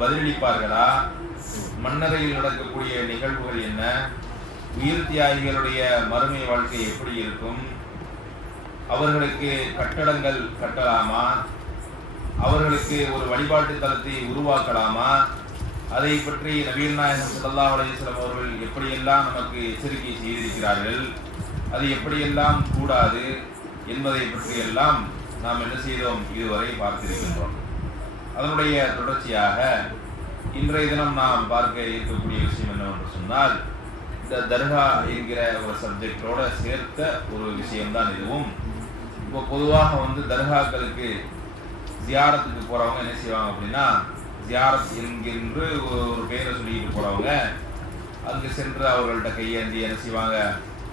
பதிலளிப்பார்களா? மன்னரையில் நடக்கக்கூடிய நிகழ்வுகள் என்ன? உயிர் தியாகிகளுடைய மறுமை வாழ்க்கை எப்படி இருக்கும்? அவர்களுக்கு கட்டடங்கள் கட்டலாமா? அவர்களுக்கு ஒரு வழிபாட்டு தளத்தை உருவாக்கலாமா? அதை பற்றி நபீல் நாயகம் ஸல்லல்லாஹு அலைஹி அவர்கள் எப்படியெல்லாம் நமக்கு எச்சரிக்கை செய்திருக்கிறார்கள்? அது எப்படியெல்லாம் கூடாது என்பதை பற்றியெல்லாம் நாம் என்ன செய்தோம்? இதுவரை பார்த்திருக்கின்றோம். அதனுடைய தொடர்ச்சியாக இன்றைய தினம் நாம் பார்க்க இருக்கக்கூடிய விஷயம் என்னவென்று சொன்னால் இந்த தர்கா என்கிற ஒரு சப்ஜெக்டோட சேர்த்த ஒரு விஷயம்தான் இதுவும். இப்போ பொதுவாக வந்து தர்காக்களுக்கு ஜியாரத்துக்கு போகிறவங்க என்ன செய்வாங்க அப்படின்னா ஜியாரத் என்கின்ற ஒரு பெயரை சொல்லிக்கிட்டு போகிறவங்க அங்கு சென்று அவர்கள்ட்ட கையேந்தி என்ன செய்வாங்க?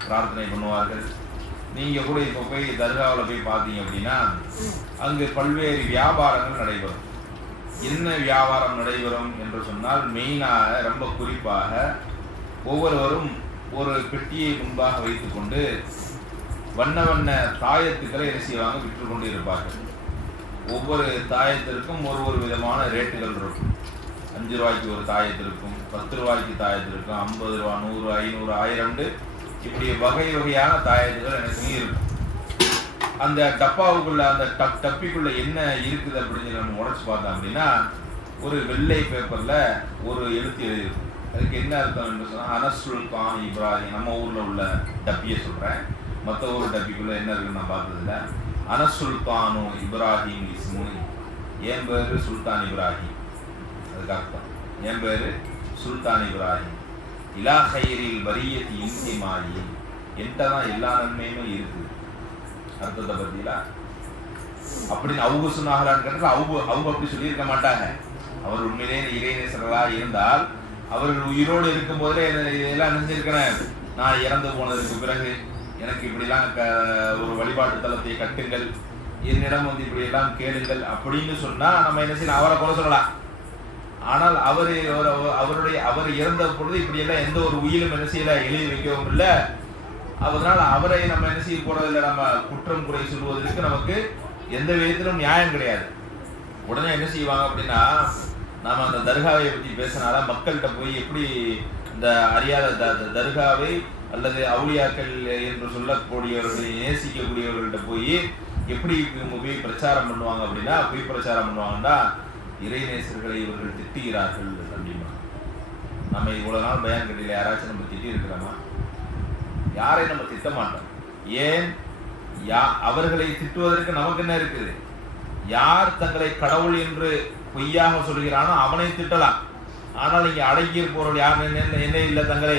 பிரார்த்தனை பண்ணுவார்கள். நீங்கள் கூட இப்போ போய் தர்காவில் போய் பார்த்தீங்க அப்படின்னா அங்கு பல்வேறு வியாபாரங்கள் நடைபெறும். என்ன வியாபாரம் நடைபெறும் என்று சொன்னால் மெயினாக ரொம்ப குறிப்பாக ஒவ்வொருவரும் ஒரு பெட்டியை முன்பாக வைத்துக்கொண்டு வண்ண வண்ண தாயத்துக்களை என்ன செய்வாங்க? விற்று கொண்டு இருப்பார்கள். ஒவ்வொரு தாயத்திற்கும் ஒரு ஒரு விதமான ரேட்டுகள் இருக்கும். அஞ்சு ரூபாய்க்கு ஒரு தாயத்திற்கும் பத்து ரூபாய்க்கு தாயத்திற்கும் ஐம்பது ரூபா நூறு ஐநூறு ஆயிரம் இப்படி வகை வகையான தாயத்துகள் எனக்கு இருக்கும். அந்த டப்பாவுக்குள்ள அந்த டப் டப்பிக்குள்ள என்ன இருக்குது அப்படின்னு நம்ம உடச்சு பார்த்தோம் அப்படின்னா ஒரு வெள்ளை பேப்பர்ல ஒரு எழுத்து எழுதியிருக்கும் அதுக்கு என்ன அர்த்தம் என்று சொன்னா அனசுல் கான் இப்ராஹிம் நம்ம ஊர்ல உள்ள டப்பியை சொல்றேன். மற்ற ஊர் டப்பிக்குள்ள என்ன இருக்குன்னு நான் பார்த்ததில்ல. அனசுல்தானு இப்ராஹிம் இஸ்மு என் பேரு சுல்தான் இப்ராஹிம். அதுக்கு அர்த்தம். என் பேரு சுல்தான் இப்ராஹிம். இலா ஹைரில் வரியத்தி இன்சிமாயி என்கிட்ட தான் எல்லா நன்மையுமே இருக்குது. அர்த்தத்தை பத்திலா அப்படின்னு அவங்க சொன்னாங்களான்னு கேட்டால் அவங்க அவங்க அப்படி சொல்லியிருக்க மாட்டாங்க. அவர் உண்மையிலே இறைநேசர்களா இருந்தால் அவர்கள் உயிரோடு இருக்கும் போதே இதெல்லாம் நினைஞ்சிருக்கிறேன் நான் இறந்து போனதற்கு பிறகு எனக்கு இப்படிலாம் க ஒரு வழிபாட்டு தளத்தை கட்டுங்கள். என்னிடம் வந்து இப்படி எல்லாம் கேளுங்கள் அப்படின்னு சொன்னா நம்ம என்ன செய்யலாம்? அவரை கொலை சொல்லலாம். ஆனால் அவர் அவருடைய அவர் இறந்த பொழுது இப்படி எல்லாம் எந்த ஒரு உயிரும் என்ன செய்யல எழுதி வைக்கவும் இல்லை. அதனால் அவரை நம்ம என்ன செய்ய போறதில்லை நம்ம குற்றம் குறை சொல்வதற்கு நமக்கு எந்த விதத்திலும் நியாயம் கிடையாது. உடனே என்ன செய்வாங்க அப்படின்னா நாம் அந்த தர்காவை பற்றி பேசினால மக்கள்கிட்ட போய் எப்படி இந்த அறியாத த- தர்காவை அல்லது அவுளியாக்கள் என்று சொல்லக்கூடியவர்களை நேசிக்கக்கூடியவர்கள்ட்ட போய் எப்படி இவங்க போய் பிரச்சாரம் பண்ணுவாங்க அப்படின்னா போய் பிரச்சாரம் பண்ணுவாங்கன்னா இறைநேசர்களை இவர்கள் திட்டுகிறார்கள் அப்படின்னா நம்ம இவ்வளோ நாள் பயன் கட்டியில் யாராச்சும் நம்ம திட்டி இருக்கிறோமா யாரை நம்ம திட்ட மாட்டோம் ஏன்? யா அவர்களை திட்டுவதற்கு நமக்கு என்ன இருக்குது? யார் தங்களை கடவுள் என்று பொய்யாக சொல்கிறானோ அவனை திட்டலாம். ஆனால் இங்கே அடங்கிய இருப்பவர்கள் யார் என்ன என்ன இல்லை? தங்களை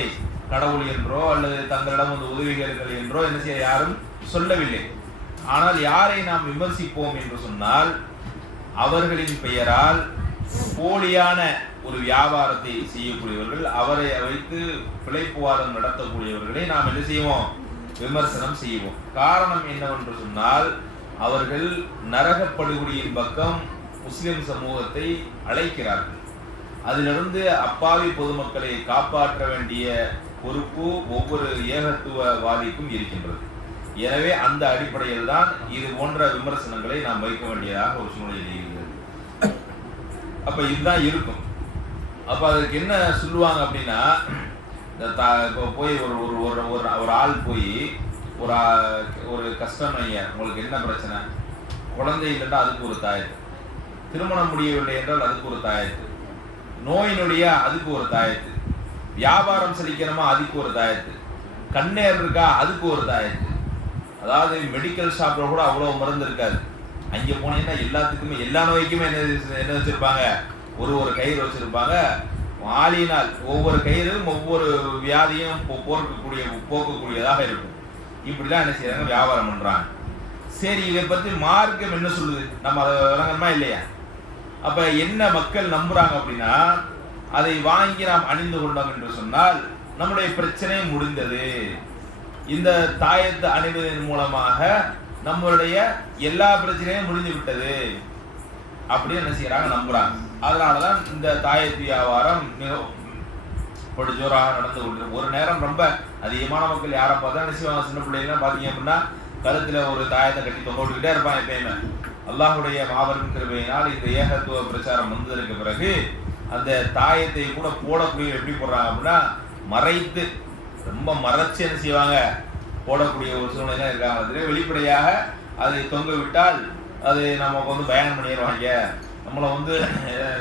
கடவுள் என்றோ அல்லது தங்களிடம் வந்து உதவிகள் என்றோ என்ன செய்ய யாரும் சொல்லவில்லை. ஆனால் யாரை நாம் விமர்சிப்போம் என்று சொன்னால் அவர்களின் பெயரால் போலியான ஒரு வியாபாரத்தை செய்யக்கூடியவர்கள் அவரை வைத்து பிழைப்புவாதம் நடத்தக்கூடியவர்களை நாம் என்ன செய்வோம்? விமர்சனம் செய்வோம். காரணம் என்னவென்று சொன்னால் அவர்கள் நரகப்படுகொடியின் பக்கம் முஸ்லிம் சமூகத்தை அழைக்கிறார்கள். அதிலிருந்து அப்பாவி பொதுமக்களை காப்பாற்ற வேண்டிய பொறுப்பு ஒவ்வொரு ஏகத்துவவாதிக்கும் இருக்கின்றது. எனவே அந்த அடிப்படையில் தான் இது போன்ற விமர்சனங்களை நாம் வைக்க வேண்டியதாக ஒரு சூழ்நிலை இருக்கிறது. அப்ப இதுதான் இருக்கும். அப்போ அதுக்கு என்ன சொல்லுவாங்க அப்படின்னா இந்த த- இப்போ போய் ஒரு ஒரு ஒரு ஒரு ஒரு ஆள் போய் ஒரு ஒரு கஷ்டம் ஐயா உங்களுக்கு என்ன பிரச்சனை? குழந்தை இல்லைன்னா அதுக்கு ஒரு தாயத்து திருமணம் முடியவில்லை என்றால் அதுக்கு ஒரு தாயத்து நோயினுடைய அதுக்கு ஒரு தாயத்து வியாபாரம் செழிக்கணுமா? அதுக்கு ஒரு தாயத்து கண்ணேர் இருக்கா? அதுக்கு ஒரு தாயத்து அதாவது மெடிக்கல் ஷாப்பில் கூட அவ்வளோ மருந்து இருக்காது. அங்கே போனீங்கன்னா எல்லாத்துக்குமே எல்லா நோய்க்குமே என்ன என்ன வச்சுருப்பாங்க? ஒரு ஒரு கயிறு வச்சிருப்பாங்க. ஆளினால் ஒவ்வொரு கயிறும் ஒவ்வொரு வியாதியும் போ- போக்கக்கூடிய போக்கக்கூடியதாக இருக்கும். இப்படிலாம் என்ன செய்யறாங்க வியாபாரம் பண்றாங்க. சரி இதை பத்தி மார்க்கம் என்ன சொல்லுது? நம்ம அதை விளங்கணுமா இல்லையா? அப்ப என்ன மக்கள் நம்புறாங்க அப்படின்னா அதை வாங்கி நாம் அணிந்து கொண்டோம் என்று சொன்னால் நம்முடைய பிரச்சனை முடிந்தது. இந்த தாயத்தை அணிவதன் மூலமாக நம்மளுடைய எல்லா பிரச்சனையும் முடிஞ்சு விட்டது. அப்படின்னு என்ன செய்யறாங்க அதனால தான் இந்த தாயத்து வியாபாரம் மிக பொடிஜோராக நடந்து கொண்டிருக்கும் ஒரு நேரம் ரொம்ப அதிகமான மக்கள் யாரை பார்த்தா நிச்சயமாக செய்வாங்க சின்ன பிள்ளைங்க பார்த்தீங்க அப்படின்னா கழுத்தில் ஒரு தாயத்தை கட்டி தொங்கிட்டே இருப்பான் எப்பயுமே. அல்லாஹுடைய மாபெரும் கிருபையினால் இந்த ஏகத்துவ பிரச்சாரம் வந்ததற்கு பிறகு அந்த தாயத்தை கூட போடக்கூடிய எப்படி போடுறாங்க அப்படின்னா மறைத்து ரொம்ப மறைச்சு என்ன செய்வாங்க? போடக்கூடிய ஒரு சூழ்நிலை இருக்காங்க. வெளிப்படையாக அதை தொங்க விட்டால் அது நமக்கு வந்து பயணம் பண்ணிடுவாங்க. நம்மளை வந்து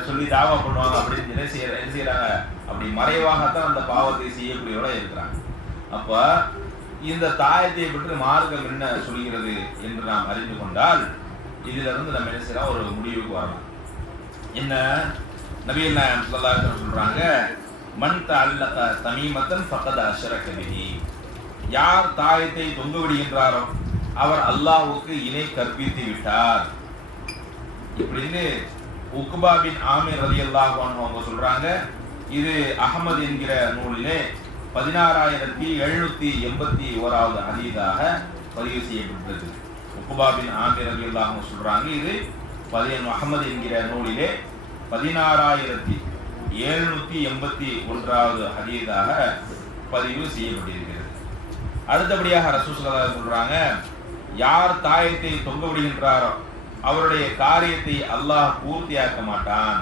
சொல்லி தாவா பண்ணுவாங்க அப்படின்னு என்ன செய்ய என்ன செய்யறாங்க? அப்படி மறைவாகத்தான் அந்த பாவத்தை செய்யக்கூடியவராக இருக்கிறாங்க. அப்ப இந்த தாயத்தை பற்றி மார்க்கம் என்ன சொல்கிறது என்று நாம் அறிந்து கொண்டால் இதுல இருந்து நம்ம என்ன செய்யலாம்? ஒரு முடிவுக்கு வரலாம். என்ன? நவீன நாயன் ஸல்லல்லாஹு அலைஹி வஸல்லம் சொல்றாங்க மன் தஅல்லக தமீமத்தன் பக்கத அஷ்ரக யார் தாயத்தை தொங்கு விடுகின்றாரோ அவர் அல்லாஹுக்கு இணை கற்பித்து விட்டார். இப்படின்னு உக்பா பின் ஆமீர் ரலியல்லாஹு அல்லாஹான் அவங்க சொல்றாங்க இது அகமது என்கிற நூலிலே பதினாறாயிரத்தி எழுநூத்தி எண்பத்தி ஓராவது அதீதாக பதிவு செய்யப்பட்டது உக்பா பின் ஆமீர் அலி அன்ஹு சொல்றாங்க இது பதினேழு அகமது என்கிற நூலிலே பதினாறாயிரத்தி எழுநூத்தி எண்பத்தி ஒன்றாவது அதீதாக பதிவு செய்யப்பட்டிருக்கிறது. அடுத்தபடியாக ரசூசல்லா சொல்றாங்க யார் தாயத்தை தொங்க விடுகின்றாரோ அவருடைய காரியத்தை அல்லாஹ் பூர்த்தியாக்க மாட்டான்.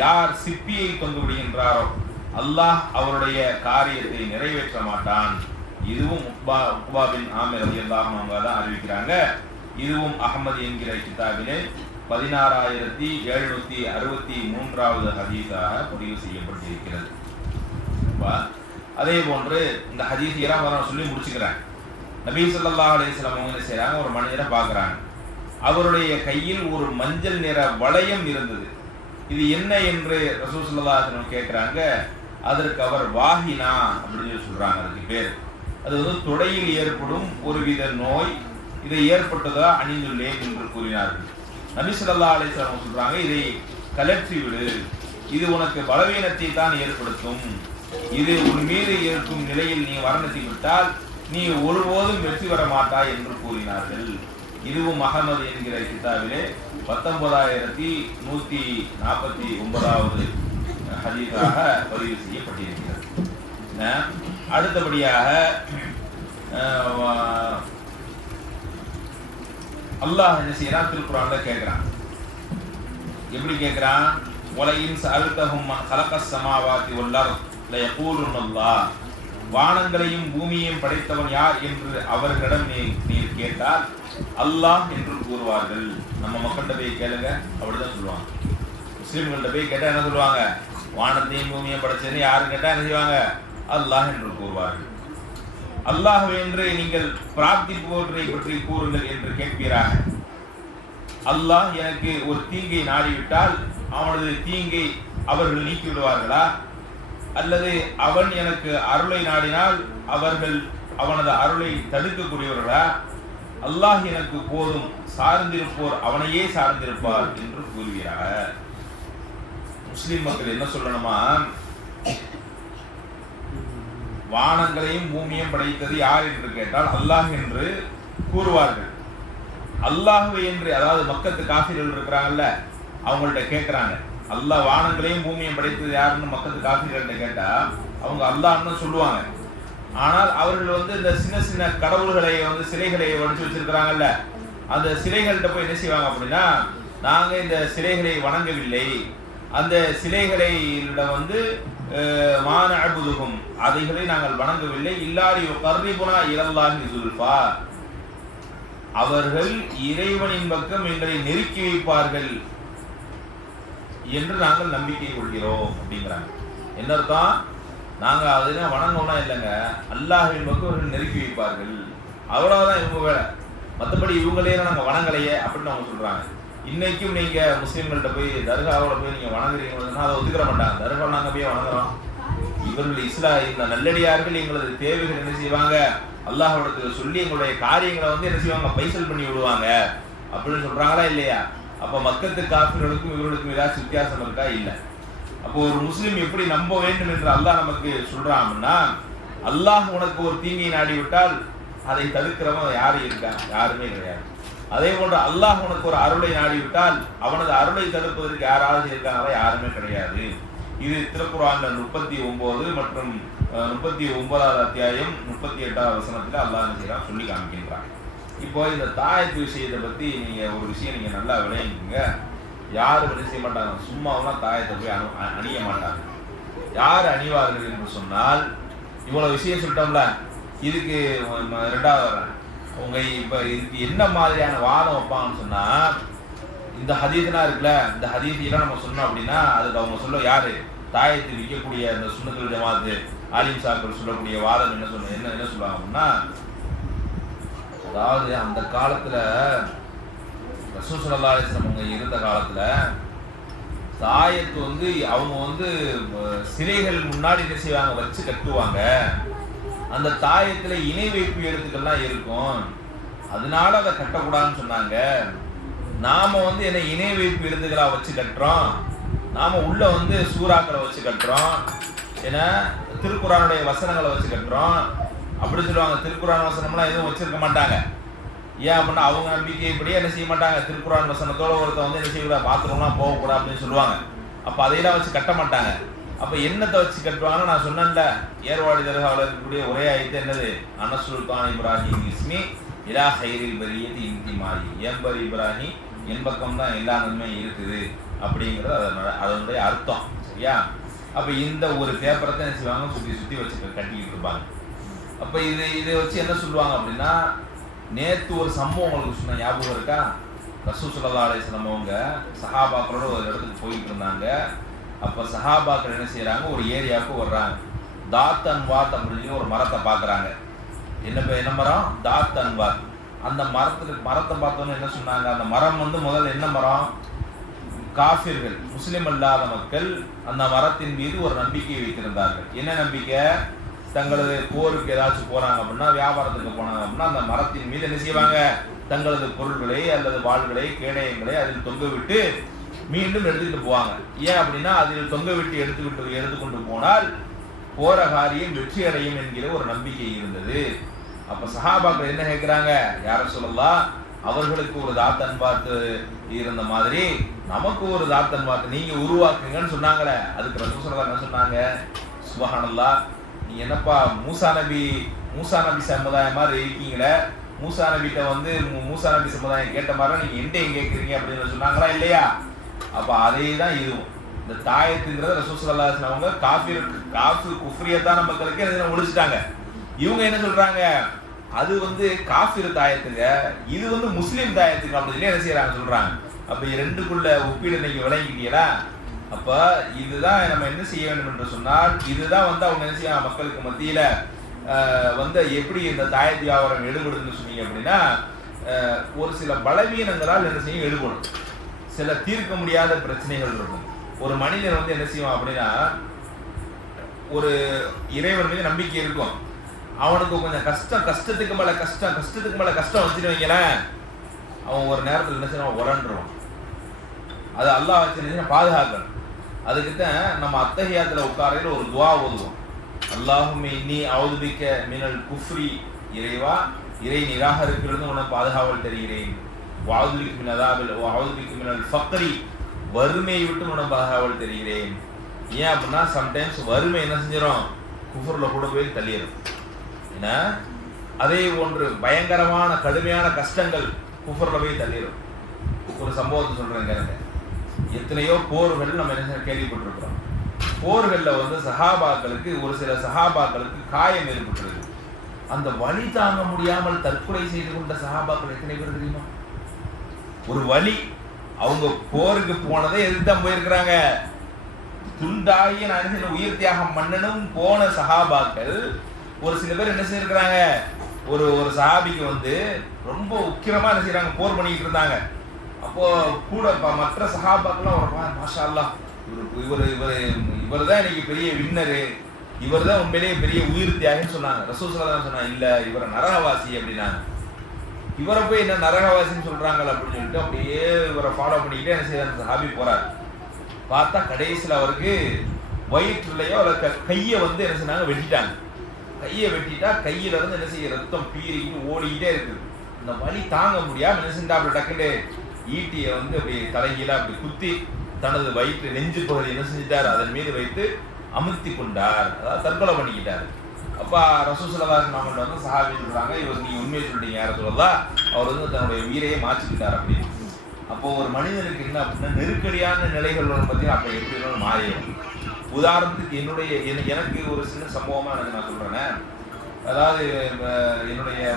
யார் சிப்பியை கொண்டு விடுகின்றாரோ அல்லாஹ் அவருடைய காரியத்தை நிறைவேற்ற மாட்டான். இதுவும் உக்பா உக்பாபின் ஆமிர் அலி அல்லாஹ் அவங்க தான் அறிவிக்கிறாங்க. இதுவும் அகமது என்கிற கிதாபிலே பதினாறாயிரத்தி எழுநூத்தி அறுபத்தி மூன்றாவது ஹதீஸாக பதிவு செய்யப்பட்டிருக்கிறது. அதே போன்று இந்த ஹதீஸ் இரா சொல்லி முடிச்சுக்கிறேன். நபீ ஸல்லல்லாஹு அலைஹி அவங்க என்ன ஒரு மனிதரை பார்க்குறாங்க. அவருடைய கையில் ஒரு மஞ்சள் நிற வளையம் இருந்தது. இது என்ன என்று ரசூசல்லாசனம் கேட்குறாங்க. அதற்கு அவர் வாகினா அப்படின்னு சொல்லி சொல்றாங்க அதுக்கு பேர். அது வந்து தொடையில் ஏற்படும் ஒருவித நோய். இதை ஏற்பட்டதா? அணிந்துள்ளேன் என்று கூறினார்கள். நபிசல்லா அலிஸ்லாம் சொல்கிறாங்க இதை கலற்றி விடு. இது உனக்கு பலவீனத்தை தான் ஏற்படுத்தும். இது உன் மீது இருக்கும் நிலையில் நீ மரணத்தை விட்டால் நீ ஒருபோதும் வெற்றி பெற மாட்டாய் என்று கூறினார்கள். இதுவும் அகமது என்கிற கிதாபிலே பத்தொன்பதாயிரத்தி நூத்தி நாற்பத்தி ஒன்பதாவது ஹதீஸாக பதிவு செய்யப்பட்டிருக்கிறது. அடுத்தபடியாக அல்லாஹ் என்ன செய்யறான் திருக்குறான்ல கேட்கிறான். எப்படி கேட்கிறான்? உலகின் சஅல்தஹும் கலக்க சமாவாத்தி உள்ளார் லயகூலுன் வானங்களையும் பூமியையும் படைத்தவன் யார் என்று அவர்களிடம் நீ நீர் கேட்டால் அல்லாஹ் என்று கூறுவார்கள். நம்ம மக்கள்கிட்ட போய் கேளுங்க. அப்படிதான் சொல்லுவாங்க. முஸ்லீம்கள்ட்ட போய் கேட்டா என்ன சொல்லுவாங்க? வானத்தையும் பூமியையும் படைச்சது யாரு கேட்டா என்ன செய்வாங்க? அல்லாஹ் என்று கூறுவார்கள். அல்லாஹ் என்று நீங்கள் பிரார்த்திப்பவற்றை பற்றி கூறுங்கள் என்று கேட்பீராக. அல்லாஹ் எனக்கு ஒரு தீங்கை நாடிவிட்டால் அவனது தீங்கை அவர்கள் நீக்கி விடுவார்களா அல்லது அவன் எனக்கு அருளை நாடினால் அவர்கள் அவனது அருளை தடுக்கக்கூடியவர்களா? அல்லாஹ் எனக்கு போதும் சார்ந்திருப்போர் அவனையே சார்ந்திருப்பார் என்று கூறுகிறார். முஸ்லிம் மக்கள் என்ன சொல்லணுமா? வானங்களையும் பூமியையும் படைத்தது யார் என்று கேட்டால் அல்லாஹ் என்று கூறுவார்கள். அல்லாஹுவை என்று அதாவது மக்கத்து காசிரியர்கள் இருக்கிறாங்கல்ல அவங்கள்ட்ட கேட்குறாங்க. அல்லாஹ் வானங்களையும் பூமியையும் படைத்தது யாருன்னு மக்கத்து காசிரியர்கள்ட்ட கேட்டால் அவங்க அல்லாஹ்னு சொல்லுவாங்க. ஆனால் அவர்கள் வந்து இந்த சின்ன சின்ன கடவுள்களை வந்து சிலைகளை வடிச்சு வச்சிருக்கிறாங்கல்ல அந்த சிலைகள்கிட்ட போய் என்ன செய்வாங்க அப்படின்னா நாங்க இந்த சிலைகளை வணங்கவில்லை. அந்த சிலைகளை வந்து அஹ், மான அபுதுகும் அதைகளை நாங்கள் வணங்கவில்லை. இல்லாடி கர்ரிபுனா இலல்லாஹி சுல்ஃபா அவர்கள் இறைவனின் பக்கம் எங்களை நெருக்கி வைப்பார்கள் என்று நாங்கள் நம்பிக்கை கொள்கிறோம் அப்படிங்கிறாங்க. என்ன அர்த்தம்? நாங்கள் அதுனா வணங்கணும் இல்லைங்க. அல்லாஹின் பக்கம் நெருக்கி வைப்பார்கள். அவ்வளோதான் இவங்க வேலை. மற்றபடி இவங்களே நாங்கள் வணங்கலையே அப்படின்னு அவங்க சொல்கிறாங்க இன்னைக்கும் நீங்கள் முஸ்லீம்கள்ட்ட போய் தர்காவோட போய் நீங்கள் வணங்குறீங்கன்னா அதை ஒத்துக்கிற மாட்டாங்க. தர்கா நாங்கள் போய் வணங்குறோம். இவர்கள் இஸ்லா இந்த நல்லடியார்கள் எங்களது தேவைகள் என்ன செய்வாங்க? அல்லாஹோட சொல்லி எங்களுடைய காரியங்களை வந்து என்ன செய்வாங்க? பைசல் பண்ணி விடுவாங்க. அப்படின்னு சொல்கிறாங்களா இல்லையா? அப்போ மக்கத்து காப்பிர்களுக்கும் இவர்களுக்கும் ஏதாச்சும் வித்தியாசம் இருக்கா? இல்லை. அப்போ ஒரு முஸ்லீம் எப்படி நம்ப வேண்டும் என்று அல்லாஹ் நமக்கு சொல்றான் அல்லாஹ் உனக்கு ஒரு தீமையை நாடி விட்டால் அதை தடுக்கிறவன் யாரும் இருக்காங்க யாருமே கிடையாது. அதே போன்று அல்லாஹ் உனக்கு ஒரு அருளை நாடிவிட்டால் அவனது அருளை தடுப்பதற்கு யாராவது இருக்காங்களா? யாருமே கிடையாது. இது திருக்குறான்ல முப்பத்தி ஒன்பது மற்றும் முப்பத்தி ஒன்பதாவது அத்தியாயம் முப்பத்தி எட்டாவது வசனத்தில் அல்லாஹ் செய்யலாம் சொல்லி காமிக்கின்றான். இப்போ இந்த தாயத்து விஷயத்தை பத்தி நீங்க ஒரு விஷயம் நீங்க நல்லா விளையாடுங்க யாரும் என்ன செய்ய மாட்டாங்க? சும்மாவெல்லாம் தாயத்தை போய் அணு அணிய மாட்டாங்க. யார் அணிவார்கள் என்று சொன்னால் இவ்வளவு விஷயம் சொல்லிட்டோம்ல இதுக்கு ரெண்டாவது வரேன் உங்க இப்போ இதுக்கு என்ன மாதிரியான வாதம் வைப்பாங்கன்னு சொன்னா இந்த ஹதீஸ்லாம் இருக்குல்ல இந்த ஹதீஸெல்லாம் நம்ம சொன்னோம் அப்படின்னா அதுக்கு அவங்க சொல்ல யாரு? தாயத்தை விற்கக்கூடிய இந்த சுண்ணத்தில் ஜமாத்து ஆலிம் சாக்கள் சொல்லக்கூடிய வாதம் என்ன சொன்ன என்ன என்ன சொல்லுவாங்க அப்படின்னா அதாவது அந்த காலத்துல ரசூல் ஸல்லல்லாஹு அவங்க இருந்த காலத்தில் தாயத்து வந்து அவங்க வந்து சிலைகள் முன்னாடி என்ன செய்வாங்க? வச்சு கட்டுவாங்க. அந்த தாயத்தில் இணை வைப்பு எழுத்துக்கள்லாம் இருக்கும். அதனால அதை கட்டக்கூடாதுன்னு சொன்னாங்க. நாம வந்து என்ன இணை வைப்பு எழுத்துக்களாக வச்சு கட்டுறோம். நாம உள்ள வந்து சூறாக்களை வச்சு கட்டுறோம். ஏன்னா திருக்குறானுடைய வசனங்களை வச்சு கட்டுறோம். அப்படி சொல்லுவாங்க. திருக்குறான் வசனம்லாம் எதுவும் வச்சிருக்க மாட்டாங்க. ஏன் அப்படின்னா அவங்க நம்பிக்கைப்படி என்ன செய்ய மாட்டாங்க? திருக்குறான் வசனத்தோட ஒருத்த வந்து என்ன செய்யக்கூடாது பாத்ரூம்லாம் போகக்கூடாது அப்படின்னு சொல்லுவாங்க. அப்போ அதையெல்லாம் வச்சு கட்ட மாட்டாங்க. அப்போ என்னத்தை வச்சு கட்டுவாங்கன்னா நான் சொன்னேன்ல ஏர்வாடி தர்காவில் இருக்கக்கூடிய ஒரே ஆயத்து என்னது? அனசுல்தான் இப்ராஹிம் இஸ்மி இலா ஹைரில் பரியது இந்தி மாறி. ஏம்பர் இப்ராஹிம்? என் பக்கம் தான் எல்லா நன்மையும் இருக்குது அப்படிங்கிறது அதனோட அதனுடைய அர்த்தம். சரியா? அப்போ இந்த ஒரு பேப்பரை தான் என்ன செய்வாங்க? சுற்றி சுற்றி வச்சு கட்டிக்கிட்டு இருப்பாங்க. அப்போ இது இதை வச்சு என்ன சொல்லுவாங்க அப்படின்னா நேத்து ஒரு சம்பவம் உங்களுக்கு சொன்ன ஞாபகம் இருக்கா? ரசூ சுல்லா அலிஸ்லாம் அவங்க சஹாபாக்களோட ஒரு இடத்துக்கு போயிட்டு இருந்தாங்க. அப்போ சஹாபாக்கள் என்ன செய்கிறாங்க ஒரு ஏரியாவுக்கு வர்றாங்க. தாத் அன்வாத் அப்படின்னு ஒரு மரத்தை பார்க்குறாங்க. என்ன என்ன மரம்? தாத் அன்வாத் அந்த மரத்துக்கு மரத்தை பார்த்தோன்னு என்ன சொன்னாங்க? அந்த மரம் வந்து முதல்ல என்ன மரம்? காஃபிர்கள் முஸ்லீம் அல்லாத மக்கள் அந்த மரத்தின் மீது ஒரு நம்பிக்கை வைத்திருந்தார்கள். என்ன நம்பிக்கை? தங்களது போருக்கு ஏதாச்சும் போறாங்க அப்படின்னா வியாபாரத்துக்கு போனாங்க அப்படின்னா அந்த மரத்தின் மீது என்ன செய்வாங்க? தங்களது பொருள்களை அல்லது வாள்களை கேடயங்களை அதில் தொங்க விட்டு மீண்டும் எடுத்துக்கிட்டு போவாங்க. ஏன் அப்படின்னா அதில் தொங்க விட்டு எடுத்துக்கிட்டு எடுத்துக்கொண்டு போனால் போற காரியம் வெற்றி அடையும் என்கிற ஒரு நம்பிக்கை இருந்தது. அப்ப சஹாபாக்கள் என்ன கேட்கிறாங்க யார சொல்லலாம் அவர்களுக்கு ஒரு தாத்தன் பார்த்து இருந்த மாதிரி நமக்கு ஒரு தாத்தன் பார்த்து நீங்க உருவாக்குங்கன்னு சொன்னாங்களே. அதுக்கு ரசூசல்லா என்ன சொன்னாங்க? சுபஹானல்லா நீ என்னப்பா மூசா நபி மூசா நபி சமுதாயம் மாதிரி இருக்கீங்களே? மூசா நபிட்ட வந்து மூசா நபி சமுதாயம் கேட்ட மாதிரி நீங்கள் என்கிட்ட கேட்குறீங்க அப்படின்னு சொன்னாங்களா இல்லையா? அப்போ அதே தான் இதுவும் இந்த தாயத்துங்கிறத ரசூசல்லா அவங்க காஃபிர் காஃபி குஃப்ரியத்தான மக்களுக்கு என்ன ஒழிச்சிட்டாங்க இவங்க என்ன சொல்கிறாங்க அது வந்து காஃபிர் தாயத்துங்க இது வந்து முஸ்லீம் தாயத்துங்க அப்படின்னு என்ன செய்யறாங்க சொல்றாங்க. அப்ப ரெண்டுக்குள்ள ஒப்பீடு நீங்க விளங்கிட்டீங்களா? அப்போ இதுதான் நம்ம என்ன செய்ய வேண்டும் என்று சொன்னால் இதுதான் வந்து அவங்க என்ன செய்ய மக்களுக்கு மத்தியில் வந்து எப்படி இந்த தாய வியாபாரம் எடுபடுதுன்னு சொன்னீங்க அப்படின்னா ஒரு சில பலவீனங்களால் என்ன செய்யும் எடுபடும். சில தீர்க்க முடியாத பிரச்சனைகள் இருக்கும். ஒரு மனிதன் வந்து என்ன செய்வான் அப்படின்னா ஒரு இறைவன் மீது நம்பிக்கை இருக்கும். அவனுக்கு கொஞ்சம் கஷ்டம் கஷ்டத்துக்கு மேலே கஷ்டம் கஷ்டத்துக்கு மேலே கஷ்டம் வச்சுட்டு வைங்களேன் அவன் ஒரு நேரத்தில் என்ன செய்வான் உரண்டுருவான். அது அல்லாஹ் வச்சு பாதுகாக்கணும் அதுக்கு தான் நம்ம அத்தகையாத்துல உட்காரையில் ஒரு துவா ஓதுவோம். அல்லாஹுமே இன்னி அவதுபிக்க மினல் குஃப்ரி. இறைவா இறை நிராகரிப்பிலிருந்து உனக்கு பாதுகாவல் தருகிறேன். வாதுபிக்கு மின் அதாபில் வாவுதுபிக்கு மினல் ஃபக்ரி. வறுமையை விட்டு உனக்கு பாதுகாவல் தருகிறேன். ஏன் அப்படின்னா சம்டைம்ஸ் வறுமை என்ன செஞ்சிடும் குஃபுரில் கூட போய் தள்ளிடும் ஏன்னா அதே ஒன்று பயங்கரமான கடுமையான கஷ்டங்கள் குஃபரில் போய் தள்ளிடும் ஒரு சம்பவத்தை சொல்றேன் கேளுங்க. எத்தனையோ போர்கள் நம்ம என்ன கேள்விப்பட்டிருக்கிறோம். போர்களில் வந்து சஹாபாக்களுக்கு ஒரு சில சஹாபாக்களுக்கு காயம் ஏற்பட்டிருக்கு அந்த வலி தாங்க முடியாமல் தற்கொலை செய்து கொண்ட சஹாபாக்கள் எத்தனை பேர் தெரியுமா? ஒரு வலி அவங்க போருக்கு போனதே எதுக்கு தான் போயிருக்கிறாங்க. துண்டாகிய நான் உயிர் தியாகம் மன்னனும் போன சஹாபாக்கள் ஒரு சில பேர் என்ன செய்யிருக்கிறாங்க ஒரு ஒரு சஹாபிக்கு வந்து ரொம்ப உக்கிரமா என்ன செய்யறாங்க போர் பண்ணிக்கிட்டு இருந்தாங்க. அப்போ கூட மற்ற சகாபாக்கெல்லாம் ஒரு மா- மாஷா அல்லாஹ் இவர் இவர் இவர் இவர் தான் இன்னைக்கு பெரிய வின்னரு இவர் தான் உண்மையிலேயே பெரிய உயிர் தியாகின்னு சொன்னாங்க. ரசூசலா தான் சொன்னாங்க இல்ல இவர் நரகவாசி அப்படின்னாங்க. இவரை போய் என்ன நரகவாசின்னு சொல்கிறாங்கள அப்படின்னு சொல்லிட்டு அப்படியே இவரை ஃபாலோ பண்ணிக்கிட்டே என்ன செய்யறாங்க சஹாபி போறாரு. பார்த்தா கடைசியில் அவருக்கு வயிற்றுலையோ அல்ல க கையை வந்து என்ன செய்றாங்க வெட்டிட்டாங்க. கையை வெட்டிட்டா கையில இருந்து என்ன செய்ய ரத்தம் பீறிக்கிட்டு ஓடிக்கிட்டே இருக்குது. இந்த வலி தாங்க முடியாம என்ன செஞ்சா அப்படி டக்குன்னு ஈட்டியை வந்து அப்படி தலைகீழ அப்படி குத்தி தனது வயிற்று நெஞ்சு பகுதி என்ன செஞ்சிட்டார்? அதன் மீது வைத்து அமுத்தி கொண்டார். அதாவது தற்கொலை பண்ணிக்கிட்டார். அப்பா ரசூசலதாஸ் மாமன் வந்து சஹாபி சொல்கிறாங்க இவர் நீ உண்மையை சொல்லிட்டீங்க யார சொல்லலாம் அவர் வந்து தன்னுடைய உயிரையே மாற்றிக்கிட்டார் அப்படின்னு. அப்போ ஒரு மனிதனுக்கு என்ன அப்படின்னா நெருக்கடியான நிலைகள் வரும் பார்த்தீங்கன்னா அப்போ எப்படி வேணாலும் மாறிடும். உதாரணத்துக்கு என்னுடைய எனக்கு ஒரு சின்ன சம்பவமாக எனக்கு நான் சொல்கிறேன் அதாவது என்னுடைய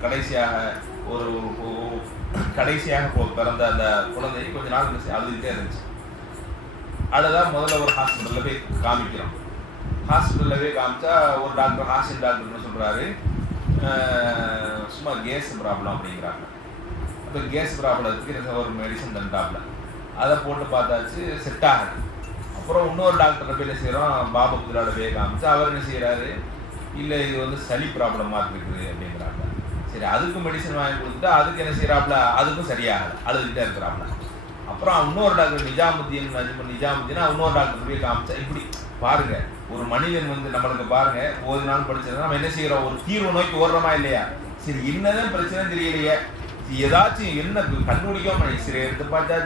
கடைசியாக ஒரு- கடைசியாக போ- பிறந்த அந்த குழந்தை கொஞ்ச நாள் அழுதுகிட்டே இருந்துச்சு. அழுதான் முதல்ல ஒரு ஹாஸ்பிட்டலில் போய் காமிக்கிறோம். ஹாஸ்பிட்டலில் போய் காமிச்சா ஒரு டாக்டர் ஹாஸ்டல் டாக்டர்னு சொல்கிறாரு சும்மா கேஸ் ப்ராப்ளம் அப்படிங்கிறாங்க. அப்போ கேஸ் ப்ராப்ளத்துக்கு ஒரு மெடிசன் தந்தாப்புல அதை போட்டு பார்த்தாச்சு செட் ஆகுது அப்புறம் இன்னொரு டாக்டர் போய் என்ன செய்கிறோம் பாபு புதிராட போய் காமிச்சு அவர் என்ன செய்கிறாரு இல்லை இது வந்து சளி ப்ராப்ளமாக இருக்குது அப்படின்னு சரி அதுக்கும் மெடிசன் வாங்கி கொடுத்துட்டு அதுக்கு என்ன செய்கிறாப்புல அதுக்கும் சரியாகல. அழுதுகிட்டே இருக்கிறாப்புல அப்புறம் இன்னொரு டாக்டர் நிஜாமுத்தீன் நஜ்மு நிஜாமுத்தீன் இன்னொரு டாக்டர் போய் காமிச்சா இப்படி பாருங்க ஒரு மனிதன் வந்து நம்மளுக்கு பாருங்க ஒரு நாள் படிச்சதுனா நம்ம என்ன செய்யறோம் ஒரு தீர்வு நோக்கி ஓடுறோமா இல்லையா? சரி என்னதான் பிரச்சனை தெரியலையே. ஏதாச்சும் என்ன கண்டுபிடிக்காம சரி எடுத்து பார்த்தா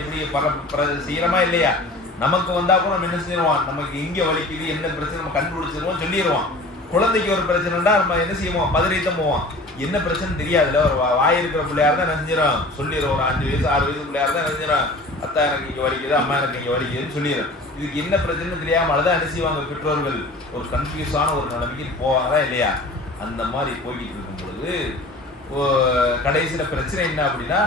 எப்படி பல பர செய்யறோமா இல்லையா? நமக்கு வந்தா கூட நம்ம என்ன செய்வோம்? நமக்கு இங்கே வலிக்குது என்ன பிரச்சனை நம்ம கண்டுபிடிச்சிருவோம் சொல்லிடுவோம். குழந்தைக்கு ஒரு பிரச்சனைனா நம்ம என்ன செய்வோம்? பதறித்தான் போவோம். என்ன பிரச்சனை தெரியாதுல்ல ஒரு வாய் இருக்கிற பிள்ளையார் தான் நினைஞ்சிடும் சொல்லிடுறோம் ஒரு அஞ்சு வயசு ஆறு வயசு பிள்ளையார் தான் நினைஞ்சிடும் அத்தா எனக்கு இங்கே வலிக்குது அம்மா எனக்கு இங்கே வலிக்குதுன்னு சொல்லிடும் இதுக்கு என்ன பிரச்சனை தெரியாமல் தான் என்ன செய்வாங்க பெற்றோர்கள்? ஒரு கன்ஃபியூஸான ஒரு நிலைமைக்கு போவாங்களா இல்லையா? அந்த மாதிரி போய்கிட்டு இருக்கும் பொழுது ஓ- பிரச்சனை என்ன அப்படின்னா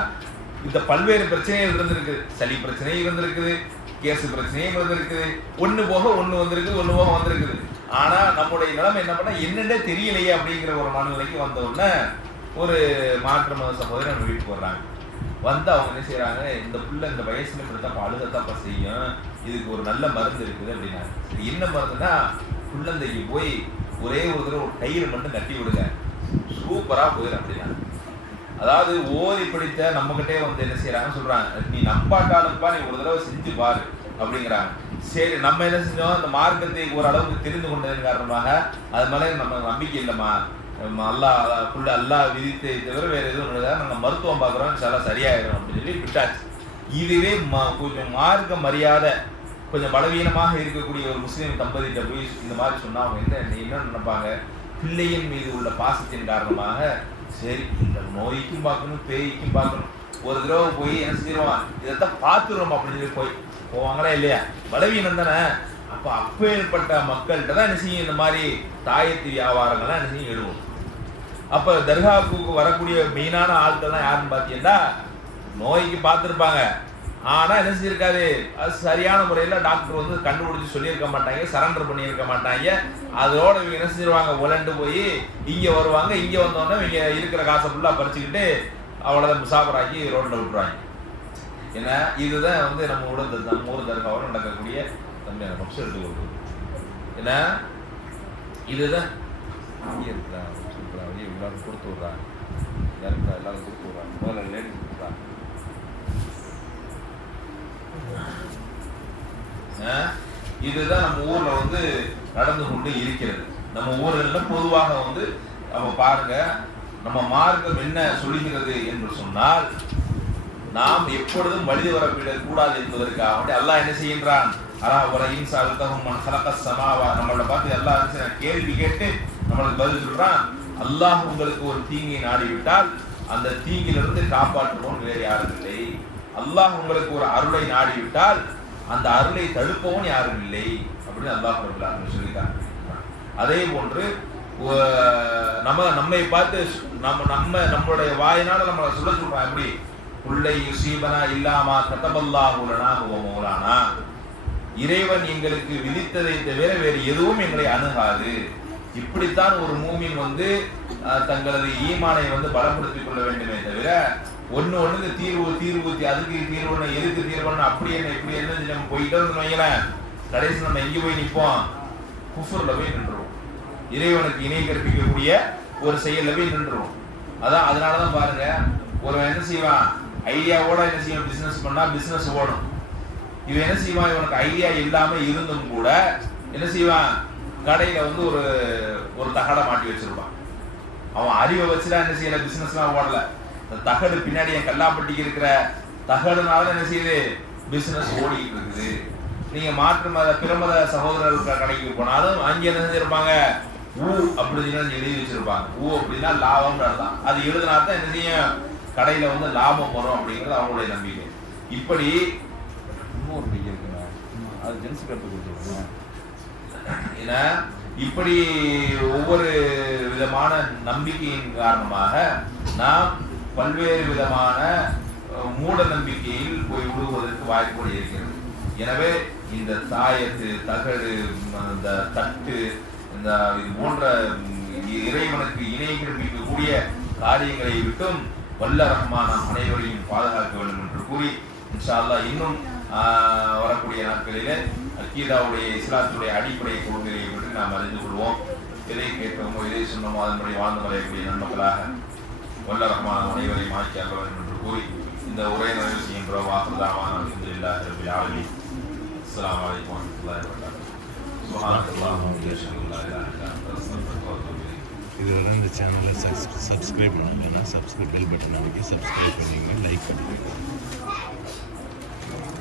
இந்த பல்வேறு பிரச்சனைகள் இருந்திருக்கு. சளி பிரச்சனையும் இருந்திருக்குது கேஸ் பிரச்சனையும் இருந்திருக்குது. ஒன்று போக ஒன்று வந்திருக்குது ஒன்று போக வந்திருக்குது. ஆனால் நம்முடைய நிலைமை என்ன பண்ணால் என்னென்ன தெரியலையே அப்படிங்கிற ஒரு மனநிலைக்கு வந்த உடனே ஒரு மாற்று மத சகோதரர் நம்ம வீட்டுக்கு வர்றாங்க. வந்து அவங்க என்ன செய்கிறாங்க இந்த புள்ள இந்த வயசுல இப்படித்தான் அழுகத்தாப்பா செய்யும். இதுக்கு ஒரு நல்ல மருந்து இருக்குது அப்படின்னா இது என்ன மருந்துன்னா குழந்தைக்கு போய் ஒரே ஒரு தடவை ஒரு கயிறு மட்டும் கட்டி விடுங்க. சூப்பராக போயிடும் அப்படின்னா அதாவது ஓதி பிடித்த நம்மகிட்டே வந்து என்ன செய்யறாங்கன்னு சொல்றாங்க. நீ நம்பாட்டாலும்ப்பா நீ ஒரு தடவை செஞ்சு பாரு அப்படிங்கிறாங்க. சரி நம்ம என்ன செஞ்சோம்? அந்த மார்க்கத்தை ஓரளவுக்கு தெரிந்து கொண்டதன் காரணமாக அது மேலே நம்ம நம்பிக்கை இல்லைம்மா. அல்லா புள்ள அல்லாஹ் விதித்தை தவிர வேறு எதுவும் இல்லை. நாங்கள் மருத்துவம் பார்க்குறோம். சில சரியாயிடும் அப்படின்னு சொல்லி விட்டாச்சு. இதுவே ம- கொஞ்சம் மார்க்க மரியாதை கொஞ்சம் பலவீனமாக இருக்கக்கூடிய ஒரு முஸ்லீம் தம்பதிகிட்ட போய் இந்த மாதிரி சொன்னால் அவங்க என்ன என்ன நினைப்பாங்க? பிள்ளையின் மீது உள்ள பாசத்தின் காரணமாக சரி இந்த நோய்க்கும் பார்க்கணும் பேய்க்கும் பார்க்கணும். ஒரு தடவை போய் என்ன செஞ்சிருவான்? இதைத்தான் பார்த்துருவோம் அப்படின்னு சொல்லி போய் போவாங்களா இல்லையா? பலவீனம் தானே. அப்ப அப்பேற்பட்ட மக்கள்கிட்ட தான் என்ன செய்யும்? இந்த மாதிரி தாயத்து வியாபாரங்கள்லாம் என்ன செய்யும்? எழுவும் அப்ப தர்காவுக்கு வரக்கூடிய மெயினான ஆட்கள்லாம் யாருன்னு பார்த்தீங்கன்னா நோய்க்கு பார்த்துருப்பாங்க. ஆனா என்ன செஞ்சிருக்காது அது சரியான முறையில் டாக்டர் வந்து கண்டுபிடிச்சி சொல்லியிருக்க மாட்டாங்க சரண்டர் பண்ணியிருக்க மாட்டாங்க. அதோட இவங்க என்ன செஞ்சிருவாங்க? உலண்டு போய் இங்கே வருவாங்க இங்கே வந்தோடனே இவங்க இருக்கிற காசை ஃபுல்லாக பறிச்சுக்கிட்டு அவ்வளோதான் முசாஃபராக்கி ரோட்டில் விட்டுருவாங்க. ஏன்னா இதுதான் வந்து நம்ம உடல் நம்ம ஊர் தர்காவில் நடக்கக்கூடிய தம்பி அந்த பக்ஷம் எடுத்து ஏன்னா இதுதான் இருக்கிறான் இருக்கிறா வெளியே எல்லாரும் கொடுத்து விட்றாங்க. யாருக்குறா எல்லாரும் கொடுத்து விட்றாங்க. முதல்ல லேடிஸ் கொடுக்குறாங்க இதுதான் நம்ம ஊர்ல வந்து நடந்து கொண்டு இருக்கிறது. நம்ம ஊரில் பொதுவாக வந்து நம்ம பாருங்க நம்ம மார்க்கம் என்ன சொல்லுகிறது என்று சொன்னால் நாம் எப்பொழுதும் மனித வரவிடக் கூடாது என்பதற்காக அல்லாஹ் என்ன செய்கின்றான்? அலா உலகின் இன்சா கலக்க சமாவா நம்மளை பார்த்து எல்லா கேள்வி கேட்டு நம்மளுக்கு பதில் சொல்றான். அல்லாஹ் உங்களுக்கு ஒரு தீங்கை நாடிவிட்டால் அந்த தீங்கிலிருந்து காப்பாற்றுவோம் வேறு யாரும் இல்லை. அல்லாஹ் உங்களுக்கு ஒரு அருளை நாடிவிட்டால் அந்த அருளை தடுப்பவன் யாரும் இல்லை அப்படின்னு அல்லாஹ் அப்படின்னு சொல்லிட்டாங்க அதே போன்று நம்ம நம்மை பார்த்து நம்ம நம்ம நம்மளுடைய வாயினால நம்மளை சொல்ல சொல்றான். எப்படி? உள்ளை யுசீபனா இல்லாமா கதபல்லாஹுலனா ஹுவ மௌலானா. இறைவன் எங்களுக்கு விதித்ததை தவிர வேறு எதுவும் எங்களை அணுகாது. இப்படித்தான் ஒரு மூமின் வந்து தங்களது ஈமானை வந்து பலப்படுத்திக் கொள்ள வேண்டுமே தவிர ஒன்று ஒண்ணுக்கு தீர்வு தீர்வு அதுக்கு தீர்வுன்னு எதுக்கு தீர்வுன்னு அப்படி என்ன இப்படி என்ன நம்ம போயிட்டோம்னு வைங்களேன். கடைசி நம்ம எங்கே போய் நிற்போம் குஃபூரில் போய் நின்றுவோம் இறைவனுக்கு இணை கற்பிக்கக்கூடிய ஒரு செயலில் போய் நின்றுவோம் அதான் அதனாலதான் பாருங்க ஒருவன் என்ன செய்வான்? ஐடியாவோட என்ன செய்வான் பிசினஸ் பண்ணா பிசினஸ் ஓடும் இவன் என்ன செய்வான்? இவனுக்கு ஐடியா இல்லாம இருந்தும் கூட என்ன செய்வான்? கடையில வந்து ஒரு ஒரு தகடை மாட்டி வச்சிருப்பான். அவன் அறிவை வச்சுதான் என்ன செய்யல? பிசினஸ்லாம் ஓடல. இந்த தகடு பின்னாடி என் கல்லாப்பட்டிக்கு இருக்கிற தகடுனால என்ன செய்யுது? பிசினஸ் ஓடிக்கிட்டு இருக்குது. நீங்க மாற்று மத பிரமத சகோதரர்கள் கடைக்கு போனாலும் அங்கே என்ன செஞ்சிருப்பாங்க? ஊ அப்படின்னு எழுதி வச்சிருப்பாங்க. ஊ அப்படின்னா லாபம்னு அர்த்தம் அது எழுதினா தான் என்ன செய்யும்? கடையில் வந்து லாபம் வரும் அப்படிங்கிறது அவங்களுடைய நம்பிக்கை. இப்படி இன்னொரு பையன் இருக்குங்க அது ஜென்ஸ் கற்றுக் கொடுத்துருங்க ஏன்னா இப்படி ஒவ்வொரு விதமான நம்பிக்கையின் காரணமாக நாம் பல்வேறு விதமான மூட நம்பிக்கையில் போய் விடுவதற்கு வாய்ப்புகள் இருக்கிறது. எனவே இந்த தாயத்து தகடு இந்த தட்டு இந்த இது போன்ற இறைவனுக்கு இணை கற்பிக்கக்கூடிய காரியங்களை விட்டும் வல்ல ரஹ்மான் நம் அனைவரையும் பாதுகாக்க வேண்டும் என்று கூறி இன்ஷா அல்லாஹ் இன்னும் வரக்கூடிய நாட்களிலே அக்கீதாவுடைய இஸ்லாத்துடைய அடிப்படை கொள்கையை பற்றி நாம் அறிந்து கொள்வோம். இதை கேட்போமோ இதை சொன்னோமோ அதன்படி வாழ்ந்து வரையக்கூடிய நண்பர்களாக வல்ல ரஹ்மான் அனைவரையும் ஆக்கி அல்ல வேண்டும் என்று கூறி இந்த உரை நிறைவு செய்கின்ற வாக்குதாவான அல்ஹம்துலில்லாஹி ரபில் ஆலமீன். அஸ்லாம் வலைக்கம் வரஹ்மத்துல்லாஹி வபரகாத்துஹு. சுப்ஹானல்லாஹி வ பிஹம்திஹி லா இலாஹா இல்லா அன்த அஸ்தக்ஃபிருக இதுவரை இந்த சேனலை சப்ஸ் சப்ஸ்கிரைப் பண்ணலைன்னா சப்ஸ்கிரைப் பெல் பட்டன் அமைக்க சப்ஸ்கிரைப் பண்ணிங்க லைக் பண்ணுங்கள்